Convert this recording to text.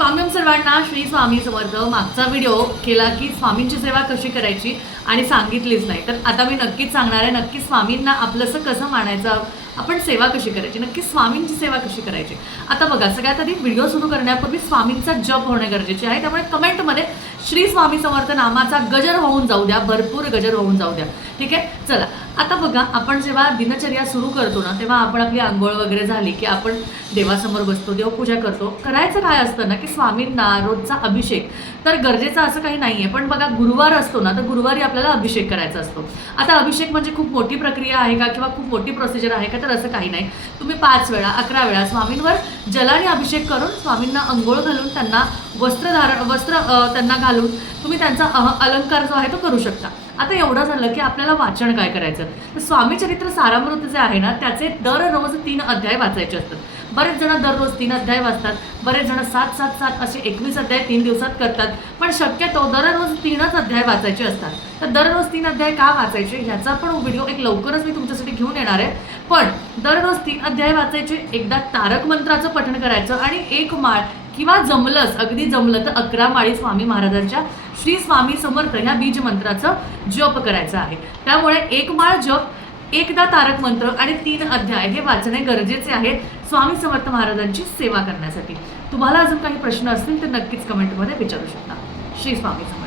स्वामी सर्वांना श्री स्वामी समर्थ। मागचा व्हिडिओ केला की स्वामींची सेवा कशी करायची आणि सांगितलीच नाही, तर आता मी नक्कीच सांगणार आहे। नक्की स्वामींना आपलंसं कसं मानायचं, आपण सेवा कशी करायची, नक्की स्वामींची सेवा कशी करायची। आता बघा, सगळ्यात आधी व्हिडिओ सुरू करण्यापूर्वी स्वामींचा जप होणे गरजेचे आहे, त्यामुळे कमेंटमध्ये श्री स्वामी समर्थ नामाचा गजर होऊन जाऊ द्या, भरपूर गजर होऊन जाऊ द्या, ठीक आहे। चला आता बघा, आपण जेव्हा दिनचर्या सुरू करतो ना, तेव्हा आपण आपली आंघोळ वगैरे झाली की आपण देवासमोर बसतो, देवपूजा करतो। करायचं काय असतं ना की स्वामींना रोजचा अभिषेक तर गरजेचा असं काही नाही आहे, पण बघा गुरुवार असतो ना, तर गुरुवारी आपल्याला अभिषेक करायचा असतो। आता अभिषेक म्हणजे खूप मोठी प्रक्रिया आहे का किंवा खूप मोठी प्रोसिजर आहे का, तर असं काही नाही। तुम्ही 5 वेळा 11 वेळा स्वामींवर जलाने अभिषेक करून स्वामींना अंघोळ घालून त्यांना वस्त्र त्यांना घालून तुम्ही त्यांचा अलंकार जो आहे तो करू शकता। आता एवढं झालं की आपल्याला वाचन काय करायचं, तर स्वामी चरित्र सारामृत जे आहे ना, त्याचे दररोज 3 अध्याय वाचायचे असतात। बरेच जण दररोज 3 अध्याय वाचतात, बरेच जण 7-7-7 असे 21 अध्याय 3 दिवसात करतात, पण शक्यतो दररोज 3च अध्याय वाचायचे असतात। तर दररोज 3 अध्याय का वाचायचे ह्याचा पण व्हिडिओ एक लवकरच मी तुमच्यासाठी घेऊन येणार आहे। पण दररोज 3 अध्याय वाचायचे, एकदा तारक मंत्राचं पठण करायचं आणि एक माळ किंवा जमलंच, अगदी जमलं तर 11 माळी स्वामी महाराजांच्या श्री स्वामी समर्थ ह्या बीज मंत्राचं जप करायचं आहे। त्यामुळे 1 माळ जप, एकदा तारक मंत्र आणि 3 अध्याय हे वाचणे गरजेचे आहे स्वामी समर्थ महाराजांची सेवा करण्यासाठी। तुम्हाला अजून काही प्रश्न असतील तर नक्कीच कमेंटमध्ये विचारू शकता। श्री स्वामी समर्थ।